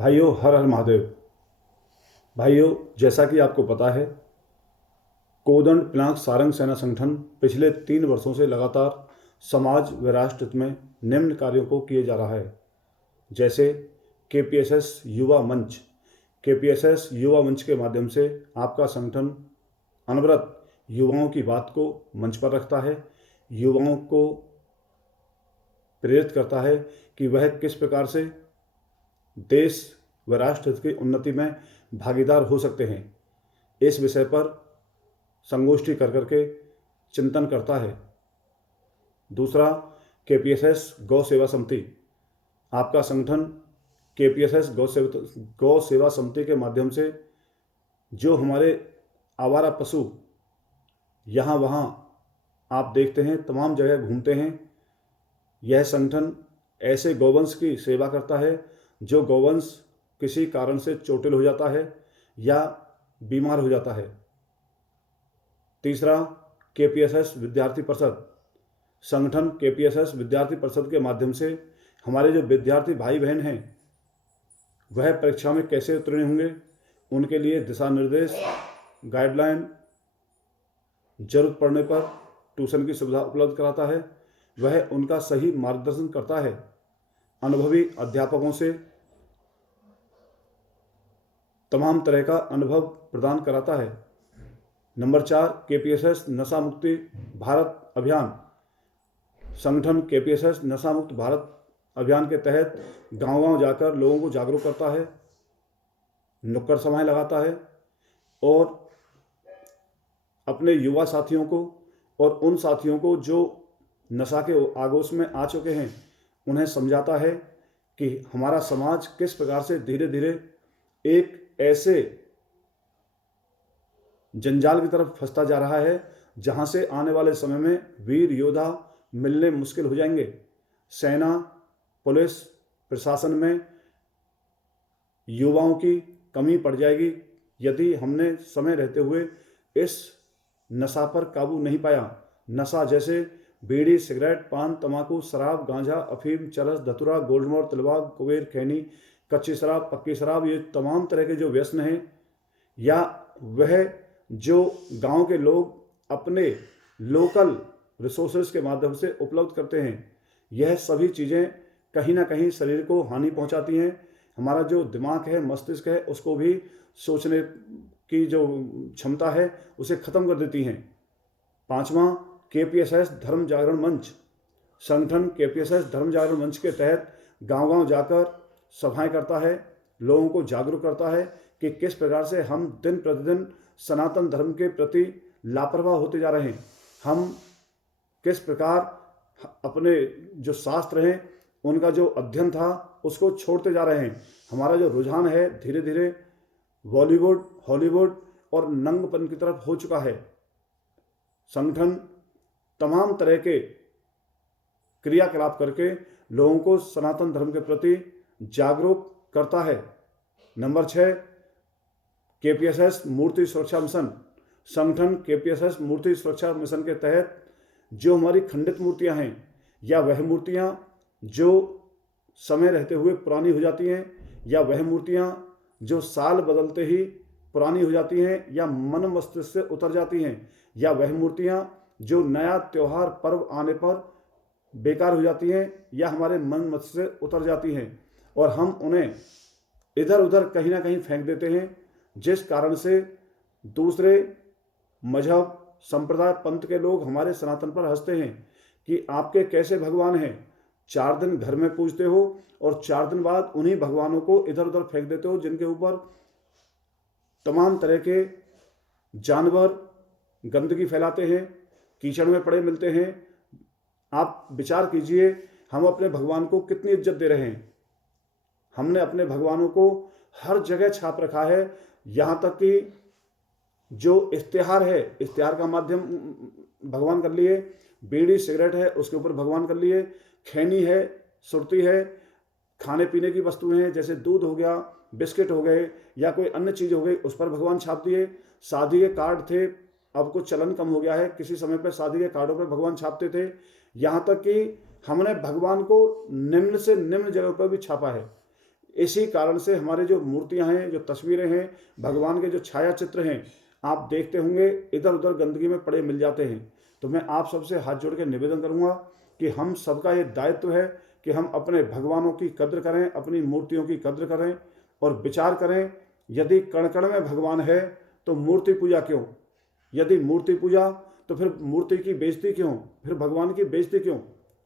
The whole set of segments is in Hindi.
भाइयों, हर हर महादेव। भाइयों, जैसा कि आपको पता है, कोदंड पिनाक सारंग सेना संगठन पिछले 3 वर्षों से लगातार समाज व राष्ट्र हित में निम्न कार्यों को किए जा रहा है। जैसे केपीएसएस युवा मंच। केपीएसएस युवा मंच के माध्यम से आपका संगठन अनवरत युवाओं की बात को मंच पर रखता है, युवाओं को प्रेरित करता है कि वह किस प्रकार से देश व राष्ट्र की उन्नति में भागीदार हो सकते हैं। इस विषय पर संगोष्ठी कर करके चिंतन करता है। दूसरा, केपीएसएस गौ सेवा समिति। आपका संगठन केपीएसएस गौ सेवा समिति के माध्यम से जो हमारे आवारा पशु यहाँ वहाँ आप देखते हैं, तमाम जगह घूमते हैं, यह संगठन ऐसे गौवंश की सेवा करता है जो गौवंश किसी कारण से चोटिल हो जाता है या बीमार हो जाता है। तीसरा, केपीएसएस विद्यार्थी परिषद। संगठन केपीएसएस विद्यार्थी परिषद के माध्यम से हमारे जो विद्यार्थी भाई बहन हैं वह परीक्षा में कैसे उत्तीर्ण होंगे, उनके लिए दिशा निर्देश, गाइडलाइन, जरूरत पड़ने पर ट्यूशन की सुविधा उपलब्ध कराता है। वह उनका सही मार्गदर्शन करता है, अनुभवी अध्यापकों से तमाम तरह का अनुभव प्रदान कराता है। नंबर 4, केपीएसएस नशा मुक्ति भारत अभियान। संगठन केपीएसएस नशा मुक्त भारत अभियान के तहत गांव-गांव जाकर लोगों को जागरूक करता है, नुक्कड़ सभाएं लगाता है और अपने युवा साथियों को और उन साथियों को जो नशा के आगोश में आ चुके हैं उन्हें समझाता है कि हमारा समाज किस प्रकार से धीरे धीरे एक ऐसे जंजाल की तरफ फंसता जा रहा है जहां से आने वाले समय में वीर योद्धा मिलने मुश्किल हो जाएंगे। सेना, पुलिस, प्रशासन में युवाओं की कमी पड़ जाएगी यदि हमने समय रहते हुए इस नशा पर काबू नहीं पाया। नशा जैसे बीड़ी, सिगरेट, पान, तंबाकू, शराब, गांजा, अफीम, चरस, धतूरा, गोल्डमोर, तिलवाग, कुबेर, खैनी, कच्ची शराब, पक्की शराब, ये तमाम तरह के जो व्यसन हैं या वह जो गांव के लोग अपने लोकल रिसोर्सेज के माध्यम से उपलब्ध करते हैं, यह सभी चीज़ें कहीं ना कहीं शरीर को हानि पहुंचाती हैं। हमारा जो दिमाग है, मस्तिष्क है, उसको भी सोचने की जो क्षमता है उसे ख़त्म कर देती हैं। 5वां, केपीएसएस धर्म जागरण मंच। संगठन केपीएसएस धर्म जागरण मंच के तहत गांव-गांव जाकर सभाएं करता है, लोगों को जागरूक करता है कि किस प्रकार से हम दिन प्रतिदिन सनातन धर्म के प्रति लापरवाह होते जा रहे हैं। हम किस प्रकार अपने जो शास्त्र हैं उनका जो अध्ययन था उसको छोड़ते जा रहे हैं। हमारा जो रुझान है धीरे धीरे बॉलीवुड, हॉलीवुड और नंगपन की तरफ हो चुका है। संगठन तमाम तरह के क्रियाकलाप करके लोगों को सनातन धर्म के प्रति जागरूक करता है। नंबर 6, केपीएसएस मूर्ति सुरक्षा मिशन। संगठन केपीएसएस मूर्ति सुरक्षा मिशन के तहत जो हमारी खंडित मूर्तियां हैं या वह मूर्तियां जो समय रहते हुए पुरानी हो जाती हैं या वह मूर्तियां जो साल बदलते ही पुरानी हो जाती हैं या मन मस्तिष्क से उतर जाती हैं या वह मूर्तियां जो नया त्यौहार पर्व आने पर बेकार हो जाती हैं या हमारे मन मस्तिष्क से उतर जाती हैं और हम उन्हें इधर उधर कहीं ना कहीं फेंक देते हैं, जिस कारण से दूसरे मजहब, संप्रदाय, पंथ के लोग हमारे सनातन पर हंसते हैं कि आपके कैसे भगवान हैं। 4 दिन घर में पूजते हो और 4 दिन बाद उन्हीं भगवानों को इधर उधर फेंक देते हो जिनके ऊपर तमाम तरह के जानवर गंदगी फैलाते हैं, कीचड़ में पड़े मिलते हैं। आप विचार कीजिए, हम अपने भगवान को कितनी इज्जत दे रहे हैं। हमने अपने भगवानों को हर जगह छाप रखा है, यहाँ तक कि जो इश्तिहार है, इश्तिहार का माध्यम भगवान कर लिए, बीड़ी सिगरेट है उसके ऊपर भगवान कर लिए, खैनी है, सुरती है, खाने पीने की वस्तुएं हैं जैसे दूध हो गया, बिस्किट हो गए या कोई अन्य चीज़ हो गई उस पर भगवान छाप दिए। शादी के कार्ड थे, अब कुछ चलन कम हो गया है, किसी समय पर शादी के कार्डों पर भगवान छापते थे। यहाँ तक कि हमने भगवान को निम्न से निम्न जगह पर भी छापा है। इसी कारण से हमारे जो मूर्तियां हैं, जो तस्वीरें हैं, भगवान के जो छाया चित्र हैं, आप देखते होंगे इधर उधर गंदगी में पड़े मिल जाते हैं। तो मैं आप सबसे हाथ जोड़ के निवेदन करूंगा कि हम सबका ये दायित्व है कि हम अपने भगवानों की कद्र करें, अपनी मूर्तियों की कद्र करें और विचार करें, यदि कण कण में भगवान है तो मूर्ति पूजा क्यों? यदि मूर्ति पूजा तो फिर मूर्ति की बेइज्जती क्यों? फिर भगवान की बेइज्जती क्यों?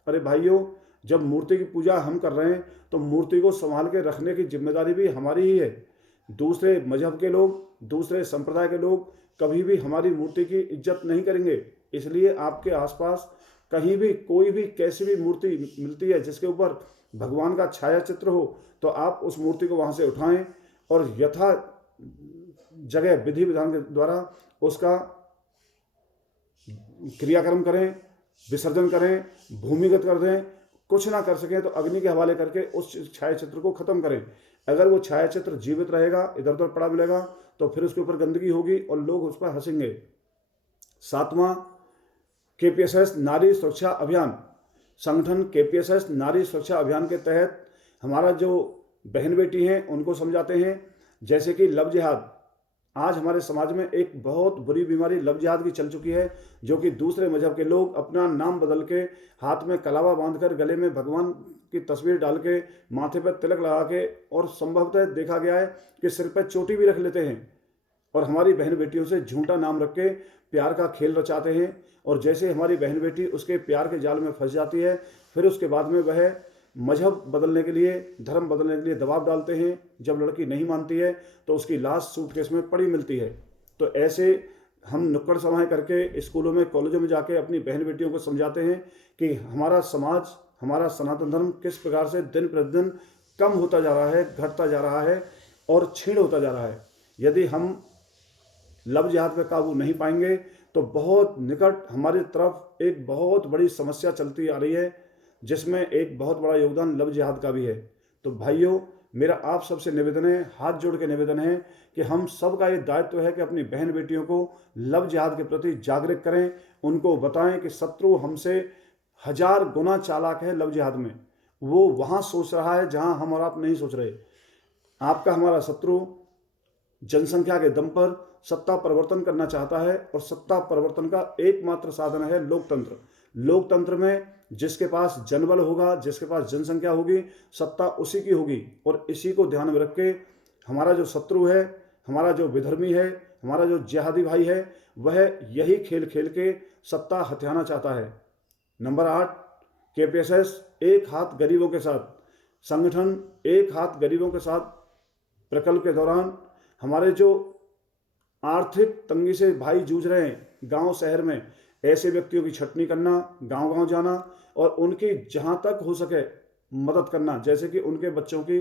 अरे भाइयों, जब मूर्ति की पूजा हम कर रहे हैं तो मूर्ति को संभाल के रखने की जिम्मेदारी भी हमारी ही है। दूसरे मजहब के लोग, दूसरे संप्रदाय के लोग कभी भी हमारी मूर्ति की इज्जत नहीं करेंगे। इसलिए आपके आसपास कहीं भी कोई भी कैसी भी मूर्ति मिलती है जिसके ऊपर भगवान का छाया चित्र हो, तो आप उस मूर्ति को वहां से उठाएं और यथा जगह विधि विधान के द्वारा उसका क्रियाक्रम करें, विसर्जन करें, भूमिगत कर दें। कुछ ना कर सकें तो अग्नि के हवाले करके उस छाया चित्र को खत्म करें। अगर वो छाया चित्र जीवित रहेगा, इधर उधर पड़ा मिलेगा, तो फिर उसके ऊपर गंदगी होगी और लोग उस पर हंसेंगे। 7वां, केपीएसएस नारी सुरक्षा अभियान। संगठन केपीएसएस नारी सुरक्षा अभियान के तहत हमारा जो बहन बेटी हैं उनको समझाते हैं, जैसे कि लव जिहाद। आज हमारे समाज में एक बहुत बुरी बीमारी लव जिहाद की चल चुकी है, जो कि दूसरे मजहब के लोग अपना नाम बदल के, हाथ में कलावा बांधकर, गले में भगवान की तस्वीर डाल के, माथे पर तिलक लगा के, और संभवतः देखा गया है कि सिर पर चोटी भी रख लेते हैं और हमारी बहन बेटियों से झूठा नाम रख के प्यार का खेल रचाते हैं। और जैसे हमारी बहन बेटी उसके प्यार के जाल में फंस जाती है, फिर उसके बाद में वह मजहब बदलने के लिए, धर्म बदलने के लिए दबाव डालते हैं। जब लड़की नहीं मानती है तो उसकी लाश सूटकेस में पड़ी मिलती है। तो ऐसे हम नुक्कड़ सभाएं करके स्कूलों में, कॉलेजों में जाके अपनी बहन बेटियों को समझाते हैं कि हमारा समाज, हमारा सनातन धर्म किस प्रकार से दिन प्रतिदिन कम होता जा रहा है, घटता जा रहा है और क्षीण होता जा रहा है। यदि हम लव जिहाद पे काबू नहीं पाएंगे तो बहुत निकट हमारी तरफ एक बहुत बड़ी समस्या चलती आ रही है, जिसमें एक बहुत बड़ा योगदान लव जिहाद का भी है। तो भाइयों, मेरा आप सबसे निवेदन है, हाथ जोड़ के निवेदन है कि हम सब का ये दायित्व है कि अपनी बहन बेटियों को लव जिहाद के प्रति जागरूक करें। उनको बताएं कि शत्रु हमसे 1000 गुना चालाक है। लव जिहाद में वो वहां सोच रहा है जहां हम और आप नहीं सोच रहे। आपका हमारा शत्रु जनसंख्या के दम पर सत्ता परिवर्तन करना चाहता है, और सत्ता परिवर्तन का एकमात्र साधन है लोकतंत्र। लोकतंत्र में जिसके पास जनबल होगा, जिसके पास जनसंख्या होगी, सत्ता उसी की होगी। और इसी को ध्यान में रख के हमारा जो शत्रु है, हमारा जो विधर्मी है, हमारा जो जिहादी भाई है, वह यही खेल खेल के सत्ता हथियाना चाहता है। नंबर 8, केपीएसएस एक हाथ गरीबों के साथ। संगठन एक हाथ गरीबों के साथ प्रकल्प के दौरान हमारे जो आर्थिक तंगी से भाई जूझ रहे हैं गांव शहर में, ऐसे व्यक्तियों की छटनी करना, गांव गांव जाना और उनकी जहां तक हो सके मदद करना। जैसे कि उनके बच्चों की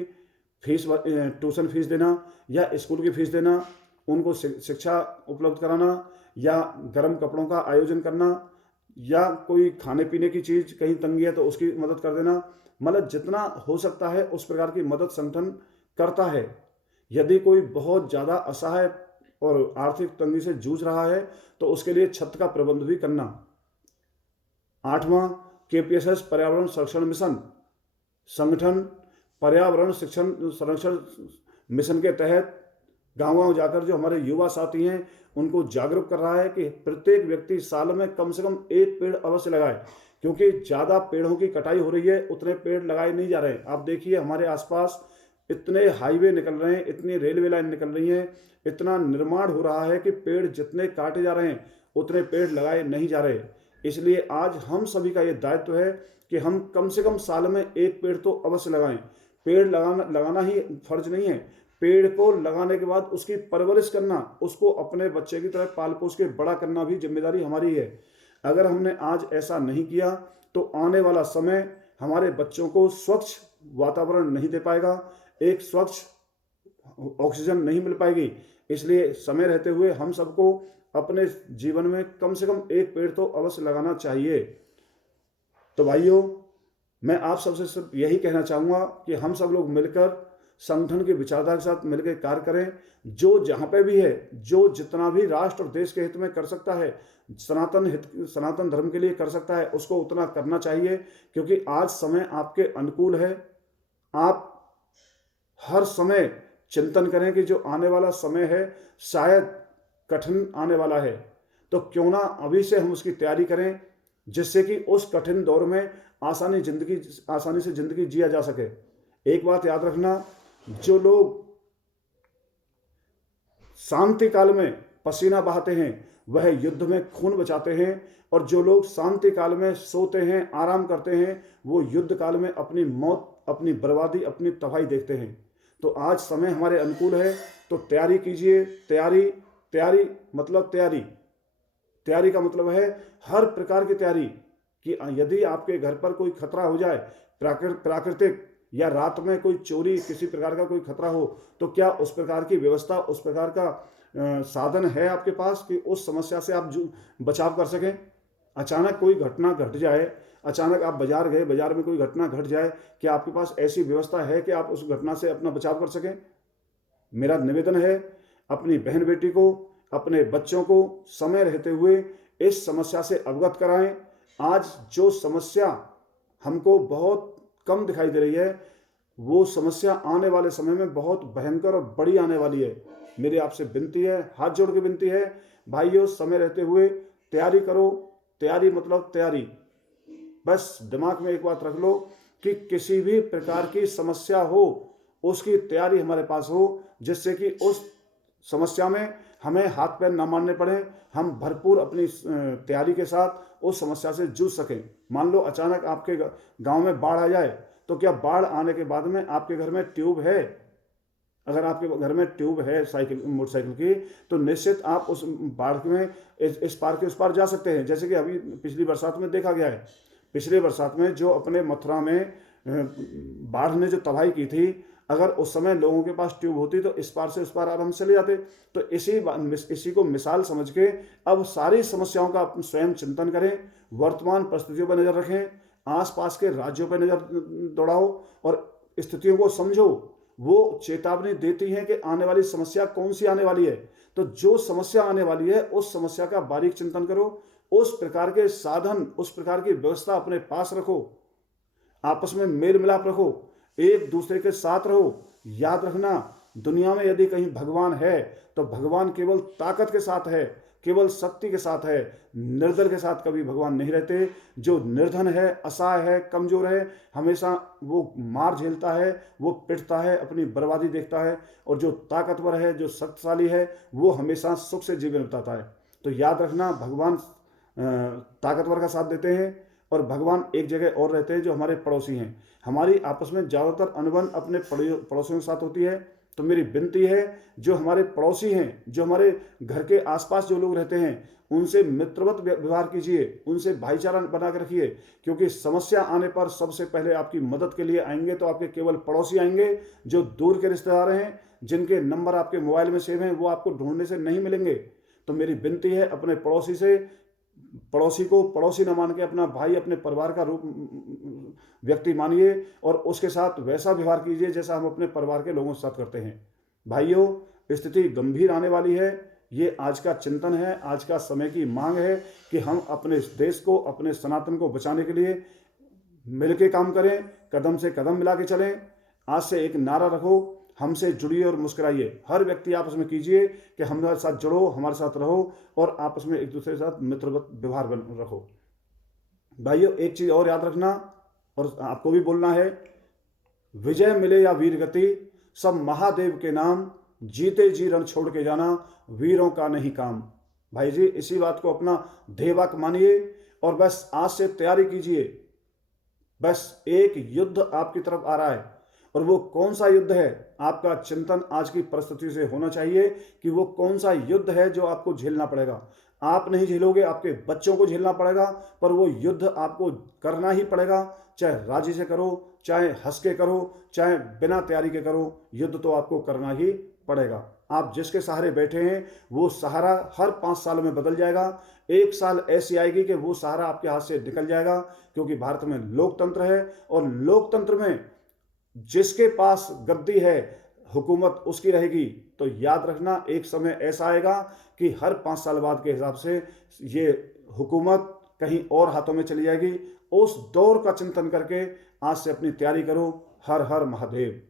फीस, ट्यूशन फीस देना या स्कूल की फीस देना, उनको शिक्षा उपलब्ध कराना, या गर्म कपड़ों का आयोजन करना, या कोई खाने पीने की चीज़ कहीं तंगी है तो उसकी मदद कर देना। मतलब जितना हो सकता है उस प्रकार की मदद संगठन करता है। यदि कोई बहुत ज़्यादा असहाय और आर्थिक तंगी से जूझ रहा है तो उसके लिए छत का प्रबंध भी करना। 8वां, केपीएसएस पर्यावरण संरक्षण मिशन। संगठन पर्यावरण शिक्षण संरक्षण मिशन के तहत गांव गांव जाकर जो हमारे युवा साथी हैं उनको जागरूक कर रहा है कि प्रत्येक व्यक्ति साल में कम से कम एक पेड़ अवश्य लगाए, क्योंकि ज़्यादा पेड़ों की कटाई हो रही है, उतने पेड़ लगाए नहीं जा रहे। आप देखिए हमारे आसपास इतने हाईवे निकल रहे हैं, इतनी रेलवे लाइन निकल रही हैं, इतना निर्माण हो रहा है कि पेड़ जितने काटे जा रहे हैं उतने पेड़ लगाए नहीं जा रहे। इसलिए आज हम सभी का ये दायित्व है कि हम कम से कम साल में एक पेड़ तो अवश्य लगाएं। पेड़ लगाना ही फर्ज नहीं है, पेड़ को लगाने के बाद उसकी परवरिश करना, उसको अपने बच्चे की तरह पाल पोस के बड़ा करना भी जिम्मेदारी हमारी है। अगर हमने आज ऐसा नहीं किया तो आने वाला समय हमारे बच्चों को स्वच्छ वातावरण नहीं दे पाएगा, एक स्वच्छ ऑक्सीजन नहीं मिल पाएगी। इसलिए समय रहते हुए हम सबको अपने जीवन में कम से कम एक पेड़ तो अवश्य लगाना चाहिए। तो भाइयों, मैं आप सबसे सिर्फ यही कहना चाहूँगा कि हम सब लोग मिलकर संगठन की विचारधारा के साथ मिलकर कार्य करें। जो जहाँ पे भी है, जो जितना भी राष्ट्र और देश के हित में कर सकता है, सनातन धर्म के लिए कर सकता है, उसको उतना करना चाहिए, क्योंकि आज समय आपके अनुकूल है। आप हर समय चिंतन करें कि जो आने वाला समय है शायद कठिन आने वाला है, तो क्यों ना अभी से हम उसकी तैयारी करें, जिससे कि उस कठिन दौर में आसानी से ज़िंदगी जिया जा सके। एक बात याद रखना, जो लोग शांति काल में पसीना बहाते हैं वह युद्ध में खून बचाते हैं, और जो लोग शांति काल में सोते हैं, आराम करते हैं, वो युद्ध काल में अपनी मौत, अपनी बर्बादी, अपनी तबाही देखते हैं। तो आज समय हमारे अनुकूल है, तो तैयारी कीजिए। तैयारी मतलब तैयारी का मतलब है हर प्रकार की तैयारी, कि यदि आपके घर पर कोई खतरा हो जाए, प्राकृतिक या रात में कोई चोरी, किसी प्रकार का कोई खतरा हो, तो क्या उस प्रकार की व्यवस्था, उस प्रकार का साधन है आपके पास कि उस समस्या से आप बचाव कर सकें। अचानक कोई घटना घट जाए, अचानक आप बाजार गए, बाजार में कोई घटना घट जाए, क्या आपके पास ऐसी व्यवस्था है कि आप उस घटना से अपना बचाव कर सकें। मेरा निवेदन है, अपनी बहन बेटी को, अपने बच्चों को समय रहते हुए इस समस्या से अवगत कराएं। आज जो समस्या हमको बहुत कम दिखाई दे रही है, वो समस्या आने वाले समय में बहुत भयंकर और बड़ी आने वाली है। मेरी आपसे विनती है, हाथ जोड़ के विनती है, भाइयों समय रहते हुए तैयारी करो। तैयारी मतलब तैयारी। बस दिमाग में एक बात रख लो कि किसी भी प्रकार की समस्या हो, उसकी तैयारी हमारे पास हो, जिससे कि उस समस्या में हमें हाथ पैर न मारने पड़े, हम भरपूर अपनी तैयारी के साथ उस समस्या से जूझ सकें। मान लो अचानक आपके गांव में बाढ़ आ जाए, तो क्या बाढ़ आने के बाद में आपके घर में ट्यूब है? अगर आपके घर में ट्यूब है मोटरसाइकिल की, तो निश्चित आप उस बाढ़ में इस पार के उस पार जा सकते हैं। जैसे कि अभी पिछली बरसात में देखा गया है, पिछली बरसात में जो अपने मथुरा में बाढ़ ने जो तबाही की थी, अगर उस समय लोगों के पास ट्यूब होती तो इस पार से उस पार आराम से चले जाते। तो इसी को मिसाल समझ के अब सारी समस्याओं का स्वयं चिंतन करें, वर्तमान परिस्थितियों पर नजर रखें, आसपास के राज्यों पर नजर दौड़ाओ और स्थितियों को समझो। वो चेतावनी देती है कि आने वाली समस्या कौन सी आने वाली है। तो जो समस्या आने वाली है उस समस्या का बारीक चिंतन करो, उस प्रकार के साधन, उस प्रकार की व्यवस्था अपने पास रखो, आपस में मेल मिलाप रखो, एक दूसरे के साथ रहो। याद रखना, दुनिया में यदि कहीं भगवान है तो भगवान केवल ताकत के साथ है, केवल शक्ति के साथ है। निर्धन के साथ कभी भगवान नहीं रहते। जो निर्धन है, असहाय है, कमजोर है, हमेशा वो मार झेलता है, वो पिटता है, अपनी बर्बादी देखता है। और जो ताकतवर है, जो शक्तिशाली है, वो हमेशा सुख से जीवन बिताता है। तो याद रखना, भगवान ताकतवर का साथ देते हैं, और भगवान एक जगह और रहते हैं जो हमारे पड़ोसी हैं। हमारी आपस में ज़्यादातर अनुबंध अपने पड़ोसियों के साथ होती है। तो मेरी विनती है, जो हमारे पड़ोसी हैं, जो हमारे घर के आसपास जो लोग रहते हैं, उनसे मित्रवत व्यवहार कीजिए, उनसे भाईचारा बना के रखिए। क्योंकि समस्या आने पर सबसे पहले आपकी मदद के लिए आएंगे तो आपके केवल पड़ोसी आएंगे। जो दूर के रिश्तेदार हैं, जिनके नंबर आपके मोबाइल में सेव हैं, वो आपको ढूंढने से नहीं मिलेंगे। तो मेरी विनती है, अपने पड़ोसी को पड़ोसी न मान के अपना भाई, अपने परिवार का रूप व्यक्ति मानिए, और उसके साथ वैसा व्यवहार कीजिए जैसा हम अपने परिवार के लोगों के साथ करते हैं। भाइयों, स्थिति गंभीर आने वाली है। ये आज का चिंतन है, आज का समय की मांग है कि हम अपने देश को, अपने सनातन को बचाने के लिए मिलके काम करें, कदम से कदम मिला के चलें। आज से एक नारा रखो, हमसे जुड़िए और मुस्कुराइए। हर व्यक्ति आपस में कीजिए कि हमारे साथ जुड़ो, हमारे साथ रहो, और आपस में एक दूसरे के साथ मित्रवत व्यवहार रखो। भाइयों, एक चीज और याद रखना, और आपको भी बोलना है, विजय मिले या वीर गति, सब महादेव के नाम, जीते जी रण छोड़ के जाना, वीरों का नहीं काम। भाई जी, इसी बात को अपना ध्येय वाक्य मानिए, और बस आज से तैयारी कीजिए। बस एक युद्ध आपकी तरफ आ रहा है, और वो कौन सा युद्ध है, आपका चिंतन आज की परिस्थिति से होना चाहिए कि वो कौन सा युद्ध है जो आपको झेलना पड़ेगा। आप नहीं झेलोगे, आपके बच्चों को झेलना पड़ेगा, पर वो युद्ध आपको करना ही पड़ेगा। चाहे राजी से करो, चाहे हंस के करो, चाहे बिना तैयारी के करो, युद्ध तो आपको करना ही पड़ेगा। आप जिसके सहारे बैठे हैं, वो सहारा हर 5 साल में बदल जाएगा। एक साल ऐसी आएगी कि वो सहारा आपके हाथ से निकल जाएगा। क्योंकि भारत में लोकतंत्र है, और लोकतंत्र में जिसके पास गद्दी है, हुकूमत उसकी रहेगी। तो याद रखना, एक समय ऐसा आएगा कि हर 5 साल बाद के हिसाब से ये हुकूमत कहीं और हाथों में चली जाएगी। उस दौर का चिंतन करके आज से अपनी तैयारी करो। हर हर महादेव।